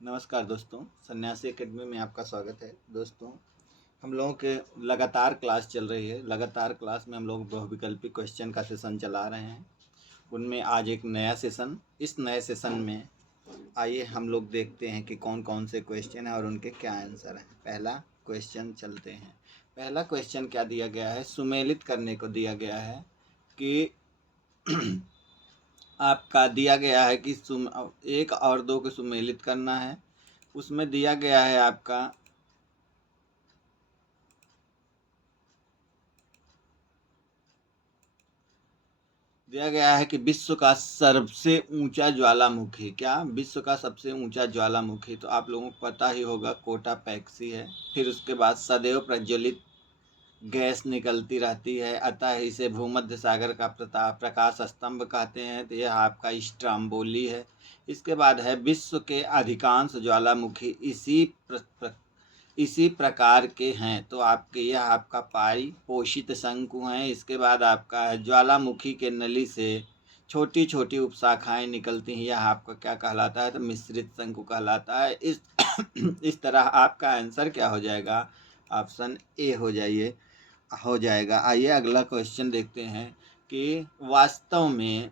नमस्कार दोस्तों, सन्यासी एकेडमी में आपका स्वागत है। दोस्तों, हम लोगों के लगातार क्लास चल रही है। लगातार क्लास में हम लोग बहुविकल्पी क्वेश्चन का सेशन चला रहे हैं। उनमें आज एक नया सेशन, इस नए सेशन में आइए हम लोग देखते हैं कि कौन कौन से क्वेश्चन हैं और उनके क्या आंसर हैं। पहला क्वेश्चन चलते हैं। पहला क्वेश्चन क्या दिया गया है, सुमेलित करने को दिया गया है कि आपका दिया गया है कि एक और दो को सुमेलित करना है। उसमें दिया गया है आपका कि विश्व का सबसे ऊंचा ज्वालामुखी, क्या विश्व का सबसे ऊंचा ज्वालामुखी, तो आप लोगों को पता ही होगा कोटापैक्सी है। फिर उसके बाद सदैव प्रज्वलित गैस निकलती रहती है, अतः इसे भूमध्य सागर का प्रकाश स्तंभ कहते हैं, तो यह आपका स्ट्राम्बोली है। इसके बाद है विश्व के अधिकांश ज्वालामुखी इसी प्रकार के हैं, तो आपके यह आपका पारी पोषित शंकु हैं। इसके बाद आपका है ज्वालामुखी के नली से छोटी छोटी उपशाखाएं निकलती हैं, यह आपका क्या कहलाता है, तो मिश्रित शंकु कहलाता है। इस इस तरह आपका आंसर क्या हो जाएगा, ऑप्शन ए हो जाएगा। आइए अगला क्वेश्चन देखते हैं कि वास्तव में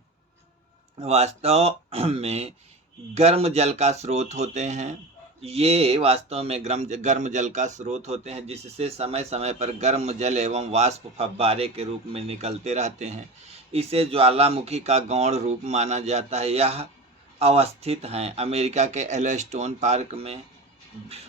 गर्म जल का स्रोत होते हैं। ये वास्तव में गर्म जल का स्रोत होते हैं, जिससे समय समय पर गर्म जल एवं वाष्प फव्वारे के रूप में निकलते रहते हैं। इसे ज्वालामुखी का गौण रूप माना जाता है। यह अवस्थित हैं अमेरिका के एलोस्टोन पार्क में।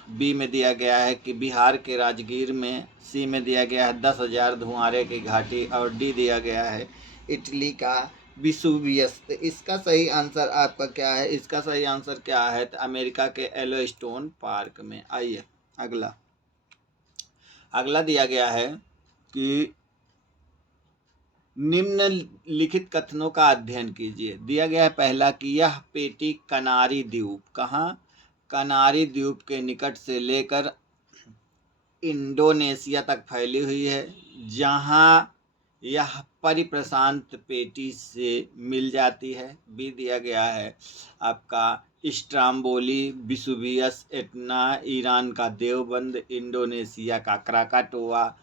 बी में दिया गया है कि बिहार के राजगीर में। सी में दिया गया है 10,000 धुआंरे की घाटी, और डी दिया गया है इटली का विसुवियस। इसका सही आंसर आपका क्या है, इसका सही आंसर क्या है, तो अमेरिका के एलोस्टोन पार्क में। आइए अगला दिया गया है कि निम्नलिखित कथनों का अध्ययन कीजिए। दिया गया है पहला कि यह पेटी कनारी द्वीप, कहाँ, कनारी द्वीप के निकट से लेकर इंडोनेशिया तक फैली हुई है, जहाँ यह परिप्रशांत पेटी से मिल जाती है। बी दिया गया है आपका स्ट्राम्बोली, विसुवियस, एटना ईरान का देवबंद, इंडोनेशिया का क्राकाटोआ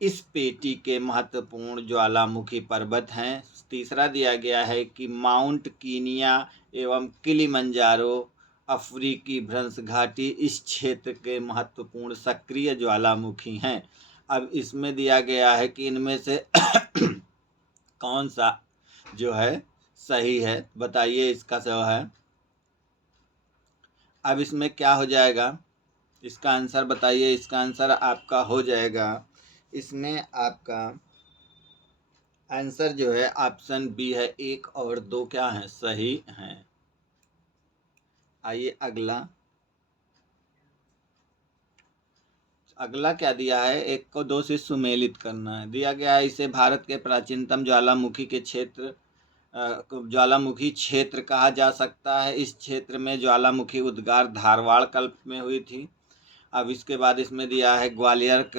इस पेटी के महत्वपूर्ण ज्वालामुखी पर्वत हैं। तीसरा दिया गया है कि माउंट कीनिया एवं किलिमंजारो अफ्रीकी भ्रंश घाटी इस क्षेत्र के महत्वपूर्ण सक्रिय ज्वालामुखी हैं। अब इसमें दिया गया है कि इनमें से कौन सा जो है सही है, बताइए इसका सही है। अब इसमें क्या हो जाएगा, इसका आंसर बताइए। इसका आंसर आपका हो जाएगा, इसमें आपका आंसर जो है ऑप्शन बी है, एक और दो क्या है, सही हैं। आइए अगला क्या दिया है, एक को दो से सुमेलित करना है। दिया गया है इसे भारत के प्राचीनतम ज्वालामुखी क्षेत्र कहा जा सकता है। इस क्षेत्र में ज्वालामुखी उद्गार धारवाड़ कल्प में हुई थी। अब इसके बाद इसमें दिया है ग्वालियर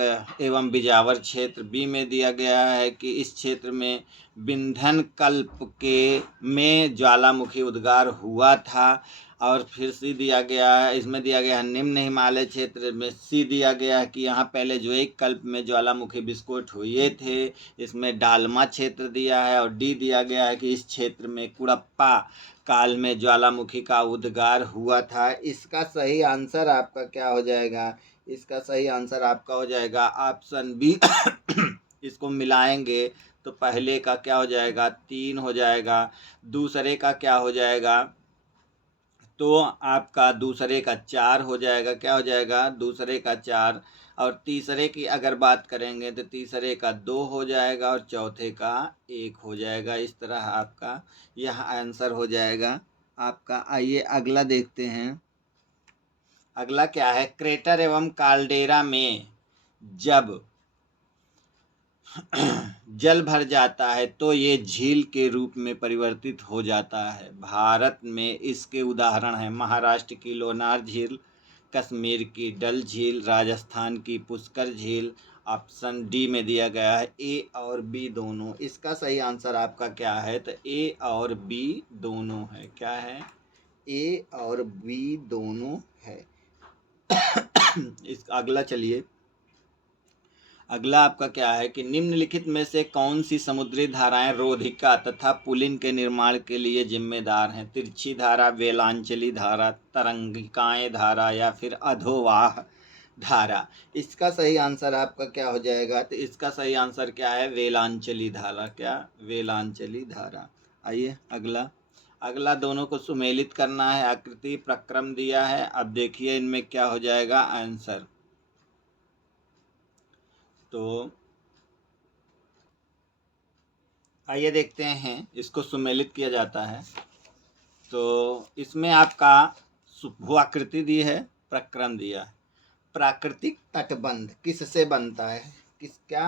एवं बिजावर क्षेत्र। बी में दिया गया है कि इस क्षेत्र में विंध्यन कल्प के में ज्वालामुखी उद्गार हुआ था। और फिर सी दिया गया है, इसमें दिया गया है निम्न हिमालय क्षेत्र में। सी दिया गया है कि यहाँ पहले जो एक कल्प में ज्वालामुखी विस्फोट हुए थे, इसमें डालमा क्षेत्र दिया है। और डी दिया गया है कि इस क्षेत्र में कुड़प्पा काल में ज्वालामुखी का उद्गार हुआ था। इसका सही आंसर आपका क्या हो जाएगा, इसका सही आंसर आपका हो जाएगा ऑप्शन बी। इसको मिलाएंगे तो पहले का क्या हो जाएगा, 3 हो जाएगा, दूसरे का क्या हो जाएगा, तो आपका दूसरे का 4 हो जाएगा। क्या हो जाएगा, दूसरे का 4। और तीसरे की अगर बात करेंगे तो तीसरे का 2 हो जाएगा और चौथे का 1 हो जाएगा। इस तरह आपका यह आंसर हो जाएगा आपका। आइए अगला देखते हैं। अगला क्या है, क्रेटर एवं काल्डेरा में जब जल भर जाता है तो ये झील के रूप में परिवर्तित हो जाता है। भारत में इसके उदाहरण हैं महाराष्ट्र की लोनार झील, कश्मीर की डल झील, राजस्थान की पुष्कर झील। ऑप्शन डी में दिया गया है ए और बी दोनों। इसका सही आंसर आपका क्या है, तो ए और बी दोनों है। क्या है, ए और बी दोनों है। इस अगला चलिए, अगला आपका क्या है कि निम्नलिखित में से कौन सी समुद्री धाराएं रोधिका तथा पुलिन के निर्माण के लिए जिम्मेदार हैं? तिरछी धारा, वेलांचली धारा, तरंगिकाएं धारा या फिर अधोवाह धारा। इसका सही आंसर आपका क्या हो जाएगा? तो इसका सही आंसर क्या है? वेलांचली धारा। क्या? वेलांचली धारा। आइए अगला, अगला दोनों को सुमेलित करना है, आकृति प्रक्रम दिया है। अब देखिए इनमें क्या हो जाएगा आंसर। तो आइए देखते हैं, इसको सुमेलित किया जाता है। तो इसमें आपका भूआकृति दी है, प्रक्रम दिया है। प्राकृतिक तटबंध किससे बनता है? क्या?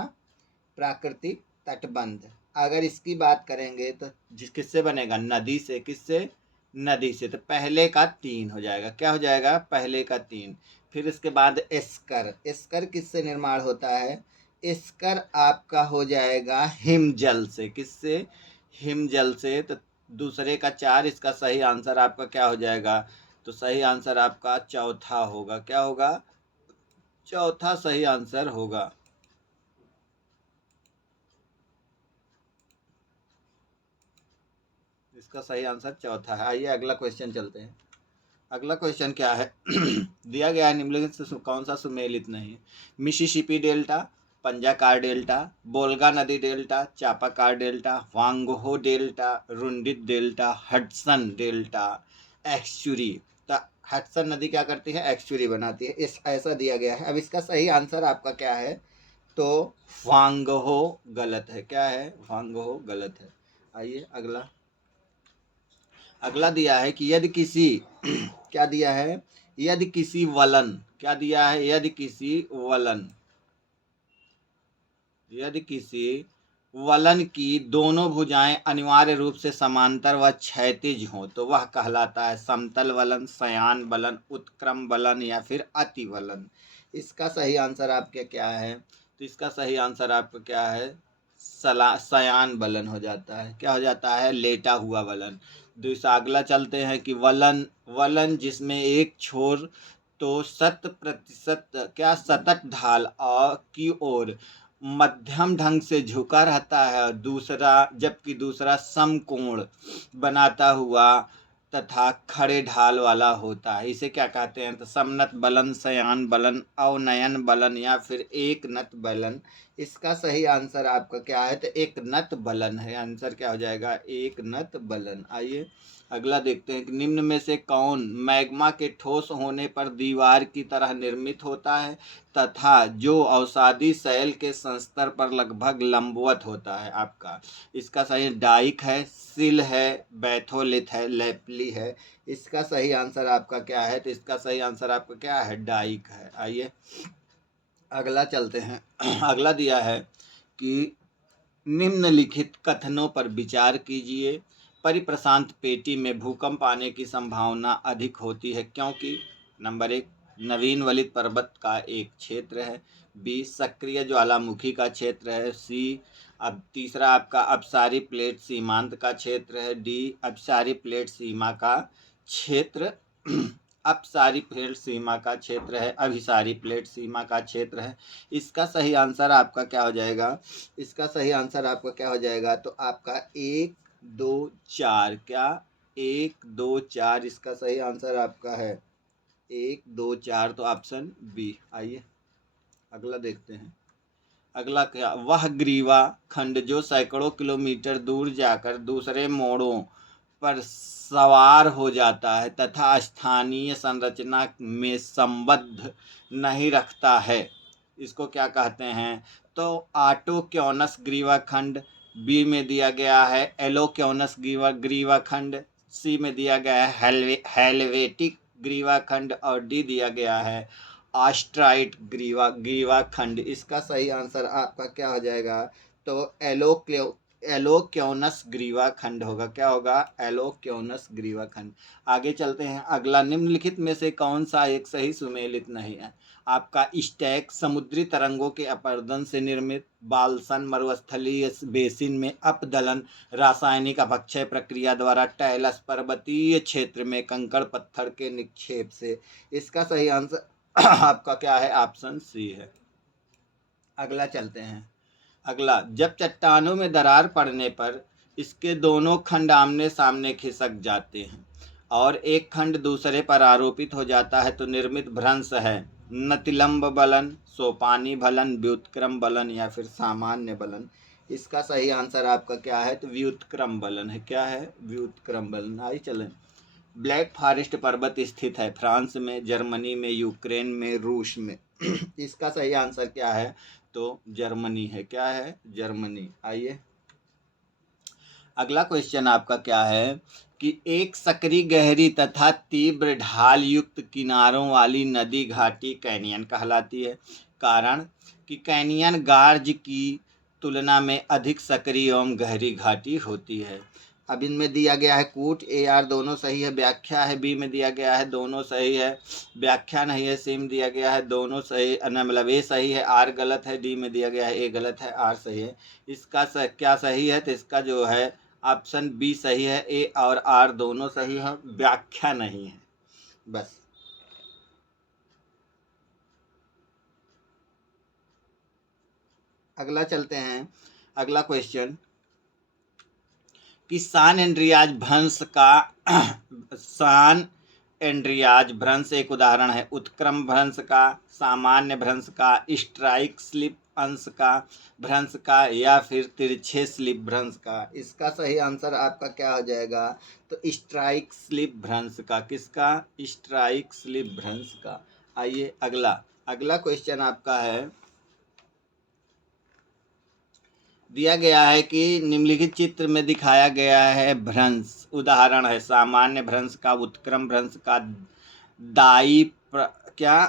प्राकृतिक तटबंध। अगर इसकी बात करेंगे तो किससे बनेगा? नदी से। किससे? नदी से। तो पहले का 3 हो जाएगा। क्या हो जाएगा? पहले का 3। फिर इसके बाद एस्कर। एस्कर किससे निर्माण होता है? एस्कर आपका हो जाएगा हिमजल से। किससे? हिमजल से। तो दूसरे का 4। इसका सही आंसर आपका क्या हो जाएगा? तो सही आंसर आपका चौथा होगा। क्या होगा? चौथा सही आंसर होगा। इसका सही आंसर चौथा है। आइए अगला क्वेश्चन चलते हैं। अगला क्वेश्चन क्या है? दिया गया है निम्नलिखित से कौन सा सुमेलित नहीं है? मिसिसिपी डेल्टा, पंजाकार डेल्टा, बोल्गा नदी डेल्टा, चापाकार डेल्टा, वांगहो डेल्टा, रुंडित डेल्टा, हडसन डेल्टा, एक्सचुरी। तो हडसन नदी क्या करती है? एक्सचुरी बनाती है। इस ऐसा दिया गया है। अब इसका सही आंसर आपका क्या है? तो वांगहो गलत है। क्या है? वांगहो गलत है। आइए अगला, अगला दिया है कि यदि किसी क्या दिया है? यदि किसी वलन। क्या दिया है? यदि किसी वलन, यदि किसी वलन की दोनों भुजाएं अनिवार्य रूप से समांतर व क्षैतिज हों तो वह कहलाता है समतल वलन, शयान वलन, उत्क्रम वलन या फिर अति वलन। इसका सही आंसर आपके क्या है? तो इसका सही आंसर आपका क्या है? शयान वलन हो जाता है। क्या हो जाता है? लेटा हुआ वलन। दूसरा अगला चलते हैं कि वलन, वलन जिसमें एक छोर तो 100% क्या सतत ढाल और की ओर मध्यम ढंग से झुका रहता है और दूसरा, जबकि दूसरा समकोण बनाता हुआ तथा खड़े ढाल वाला होता है। इसे क्या कहते हैं? तो समनत बलन, शयान बलन, अवनयन बलन या फिर एक नत बलन। इसका सही आंसर आपका क्या है? तो एक नत बलन है। आंसर क्या हो जाएगा? एक नत बलन। आइए अगला देखते हैं कि निम्न में से कौन मैग्मा के ठोस होने पर दीवार की तरह निर्मित होता है तथा जो अवसादी शैल के संस्तर पर लगभग लंबवत होता है आपका? इसका सही डाइक है, सिल है, बैथोलिथ है, लेपली है। इसका सही आंसर आपका क्या है? तो इसका सही आंसर आपका क्या है? डाइक है। आइए अगला चलते हैं। अगला दिया है कि निम्नलिखित कथनों पर विचार कीजिए। परिप्रशांत पेटी में भूकंप आने की संभावना अधिक होती है क्योंकि नंबर 1 नवीन वलित पर्वत का एक क्षेत्र है, बी सक्रिय ज्वालामुखी का क्षेत्र है, सी अब तीसरा आपका अपसारी प्लेट सीमांत का क्षेत्र है, डी अपसारी प्लेट सीमा का क्षेत्र अपसारी प्लेट सीमा का क्षेत्र है, अभिसारी प्लेट सीमा का क्षेत्र है। इसका सही आंसर आपका क्या हो जाएगा? इसका सही आंसर आपका क्या हो जाएगा? तो आपका 1 2 4। क्या? 1 2 4 इसका सही आंसर आपका है 1 2 4। तो ऑप्शन बी। आइए अगला देखते हैं। अगला क्या? वह ग्रीवा खंड जो सैकड़ों किलोमीटर दूर जाकर दूसरे मोड़ों पर सवार हो जाता है तथा स्थानीय संरचना में संबद्ध नहीं रखता है, इसको क्या कहते हैं? तो ऑटोक्योनस ग्रीवा खंड, बी में दिया गया है एलोक्योनस ग्रीवा खंड, सी में दिया गया है हेलवेटिक ग्रीवा खंड और डी दिया गया है ऑस्ट्राइट ग्रीवा खंड। इसका सही आंसर आपका क्या हो जाएगा? तो एलोक्योनस ग्रीवा खंड होगा। क्या होगा? एलोक्योनस ग्रीवा खंड। आगे चलते हैं। अगला, निम्नलिखित में से कौन सा एक सही सुमेलित नहीं है? आपका स्टैक समुद्री तरंगों के अपरदन से निर्मित, बाल्सन मरुस्थलीय बेसिन में अपदलन, रासायनिक अपक्षय प्रक्रिया द्वारा, टैलस पर्वतीय क्षेत्र में कंकड़ पत्थर के निक्षेप से। इसका सही आंसर आपका क्या है? ऑप्शन सी है। अगला चलते हैं। अगला, जब चट्टानों में दरार पड़ने पर इसके दोनों खंड आमने सामने खिसक जाते हैं और एक खंड दूसरे पर आरोपित हो जाता है तो निर्मित भ्रंश है नतिलंब बलन, सोपानी बलन, व्युत्क्रम बलन या फिर सामान्य बलन। इसका सही आंसर आपका क्या है? तो व्युत्क्रम बलन है। क्या है? व्युत्क्रम बलन। आई चलें। ब्लैक फॉरेस्ट पर्वत स्थित है फ्रांस में, जर्मनी में, यूक्रेन में, रूस में। इसका सही आंसर क्या है? तो जर्मनी है। क्या है? जर्मनी। आइए अगला क्वेश्चन आपका क्या है कि एक सकरी, गहरी तथा तीव्र ढाल युक्त किनारों वाली नदी घाटी कैनियन कहलाती है। कारण कि कैनियन गार्ज की तुलना में अधिक सकरी एवं गहरी घाटी होती है। अब इनमें दिया गया है कूट, ए आर दोनों सही है, व्याख्या है बी में दिया गया है दोनों सही है, व्याख्या नहीं है सी में दिया गया है दोनों सही, मतलब ए सही है आर गलत है, डी में दिया गया है ए गलत है आर सही है। इसका क्या सही है? तो इसका जो है ऑप्शन बी सही है, ए और आर दोनों सही है, व्याख्या नहीं है। बस अगला चलते हैं। अगला क्वेश्चन कि सान एंड्रियाज भ्रंश का सान एंड्रियाज भ्रंश एक उदाहरण है उत्क्रम भ्रंश का, सामान्य भ्रंश का, स्ट्राइक स्लिप अंश का भ्रंश का या फिर तिरछे स्लिप भ्रंश का। इसका सही आंसर आपका क्या हो जाएगा? तो स्ट्राइक स्लिप भ्रंश का। किसका? स्ट्राइक स्लिप भ्रंश का। आइए अगला। अगला क्वेश्चन आपका है, दिया गया है कि निम्नलिखित चित्र में दिखाया गया है भ्रंश उदाहरण है सामान्य भ्रंश का, उत्क्रम भ्रंश का, क्या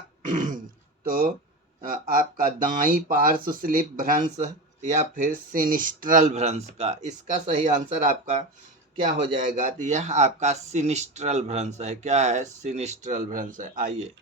तो आपका दाई पार्श्व स्लिप भ्रंश या फिर सिनिस्ट्रल भ्रंश का। इसका सही आंसर आपका क्या हो जाएगा? तो यह आपका सिनिस्ट्रल भ्रंश है। क्या है? सिनिस्ट्रल भ्रंश है। आइए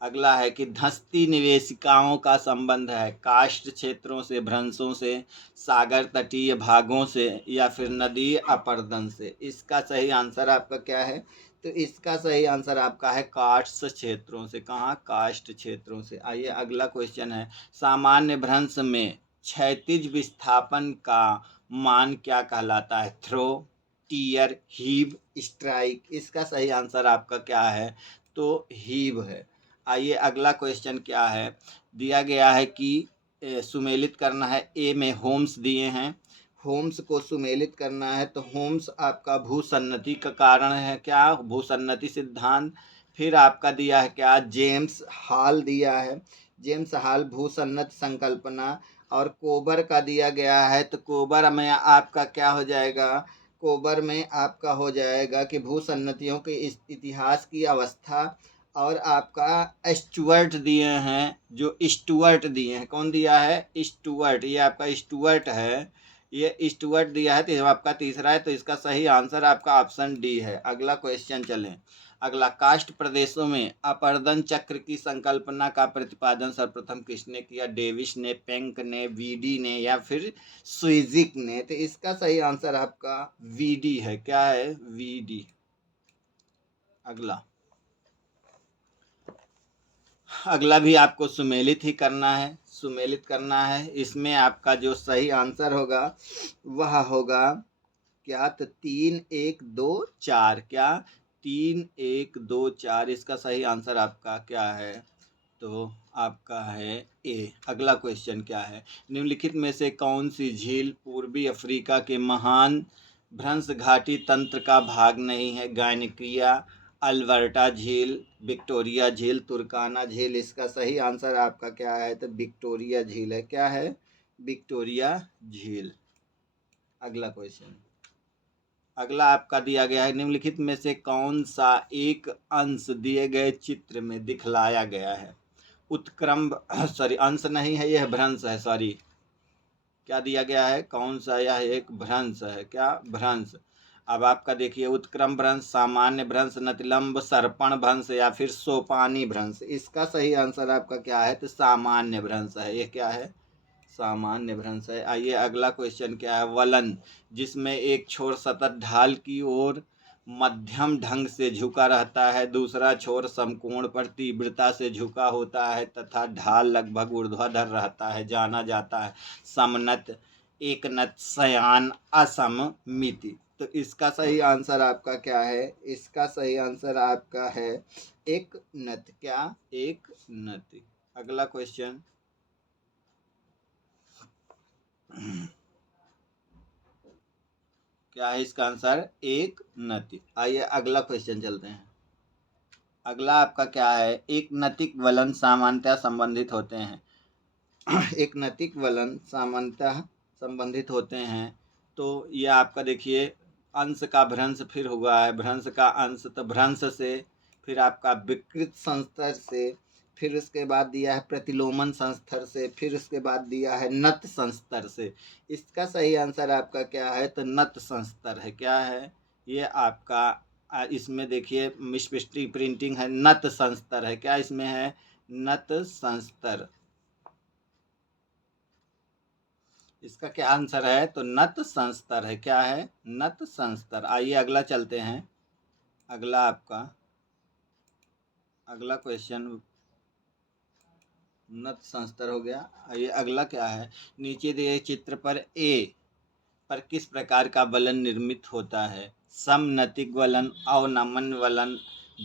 अगला है कि धंसती निवेशिकाओं का संबंध है काष्ठ क्षेत्रों से, भ्रंशों से, सागर तटीय भागों से या फिर नदी अपरदन से। इसका सही आंसर आपका क्या है? तो इसका सही आंसर आपका है काष्ठ क्षेत्रों से। कहाँ? काष्ठ क्षेत्रों से। आइए अगला क्वेश्चन है, सामान्य भ्रंश में क्षैतिज विस्थापन का मान क्या कहलाता है? Throw, tear, heave, strike. इसका सही आंसर आपका क्या है? तो हीव है। आइए अगला क्वेश्चन क्या है, दिया गया है कि सुमेलित करना है। ए में होम्स दिए हैं, होम्स को सुमेलित करना है तो होम्स आपका भूसन्नति का कारण है। क्या? भूसन्नति सिद्धांत। फिर आपका दिया है क्या? जेम्स हॉल दिया है, जेम्स हॉल भूसन्नत संकल्पना। और कोबर का दिया गया है तो कोबर में आपका क्या हो जाएगा? कोबर में आपका हो जाएगा कि भूसन्नतियों के इतिहास की अवस्था। और आपका स्टुअर्ट दिए हैं, जो स्टुअर्ट दिए हैं। कौन दिया है? स्टुअर्ट। ये आपका स्टुअर्ट है, ये स्टुअर्ट दिया है। तो आपका तीसरा है, तो इसका सही आंसर आपका ऑप्शन डी है। अगला क्वेश्चन चलें। अगला, काष्ठ प्रदेशों में अपरदन चक्र की संकल्पना का प्रतिपादन सर्वप्रथम किसने किया? डेविस ने, पेंक ने, वीडी ने या फिर स्विजिक ने। तो इसका सही आंसर आपका वीडी है। क्या है? वीडी। अगला भी आपको सुमेलित ही करना है, सुमेलित करना है। इसमें आपका जो सही आंसर होगा वह होगा क्या? तो 3 1 2 4। क्या? 3 1 2 4। इसका सही आंसर आपका क्या है? तो आपका है ए। अगला क्वेश्चन क्या है, निम्नलिखित में से कौन सी झील पूर्वी अफ्रीका के महान भ्रंश घाटी तंत्र का भाग नहीं है? गायनिकिया, अल्बर्टा झील, विक्टोरिया झील, तुर्काना झील। इसका सही आंसर आपका क्या है? तो विक्टोरिया झील है। क्या है? विक्टोरिया झील। अगला क्वेश्चन, अगला आपका दिया गया है, निम्नलिखित में से कौन सा एक अंश दिए गए चित्र में दिखलाया गया है? उत्क्रम अंश नहीं है, यह भ्रंश है, सॉरी। क्या दिया गया है, कौन सा यह एक भ्रंश है, क्या भ्रंश। अब आपका देखिए उत्क्रम भ्रंश, सामान्य भ्रंश, नतिलंब, सर्पण भ्रंश या फिर सोपानी भ्रंश। इसका सही आंसर आपका क्या है, तो सामान्य भ्रंश है। ये क्या है, सामान्य भ्रंश है। आइए अगला क्वेश्चन क्या है, वलन, जिसमें एक छोर सतत ढाल की ओर मध्यम ढंग से झुका रहता है, दूसरा छोर समकोण पर तीव्रता से झुका होता है तथा ढाल लगभग ऊर्ध्वाधर रहता है, जाना जाता है समनत, एकनत, शयान, असममिति। तो इसका सही आंसर आपका क्या है, इसका सही आंसर आपका है एक नत, क्या एक नत। अगला क्वेश्चन क्या है, इसका आंसर एक नति। आइए अगला क्वेश्चन चलते हैं। अगला आपका क्या है, एक नतिक वलन सामान्यतः संबंधित होते हैं। एक नतिक वलन सामान्यतः संबंधित होते हैं। तो ये आपका देखिए अंश का भ्रंश फिर हुआ है, भ्रंश का अंश, तो भ्रंश से फिर आपका विकृत संस्तर से, फिर उसके बाद दिया है प्रतिलोमन संस्तर से, फिर उसके बाद दिया है नत संस्तर से। इसका सही आंसर आपका क्या है, तो नत संस्तर है। क्या है ये आपका, इसमें देखिए मिसप्रिंटिंग प्रिंटिंग है, नत संस्तर है। क्या इसमें है, नत संस्तर। इसका क्या आंसर है, तो नत संस्तर है। क्या है, नत संस्तर। आइए अगला चलते हैं। अगला आपका अगला क्वेश्चन नत संस्तर हो गया। आइए अगला क्या है, नीचे दिए चित्र पर ए पर किस प्रकार का वलन निर्मित होता है, समनतिक वलन, अवनमन वलन,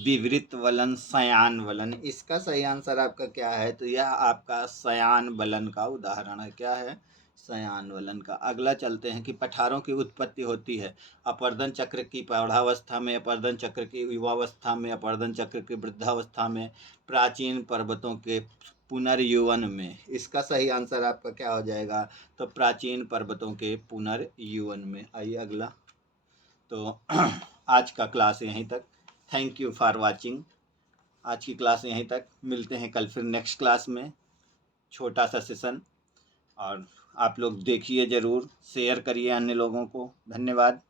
विवृत वलन, शयान वलन। इसका सही आंसर आपका क्या है, तो यह आपका शयान वलन का उदाहरण है। क्या है, शयान वलन का। अगला चलते हैं कि पठारों की उत्पत्ति होती है अपर्दन चक्र की प्रौढ़ावस्था में, अपर्दन चक्र की युवावस्था में, अपर्दन चक्र की वृद्धावस्था में, प्राचीन पर्वतों के पुनर्यौवन में। इसका सही आंसर आपका क्या हो जाएगा, तो प्राचीन पर्वतों के पुनर्यौवन में। आइए अगला। तो आज का क्लास यहीं तक। Thank you for watching. आज की क्लास यहीं तक, मिलते हैं कल फिर नेक्स्ट क्लास में, छोटा सा सेशन। और आप लोग देखिए ज़रूर, शेयर करिए अन्य लोगों को। धन्यवाद।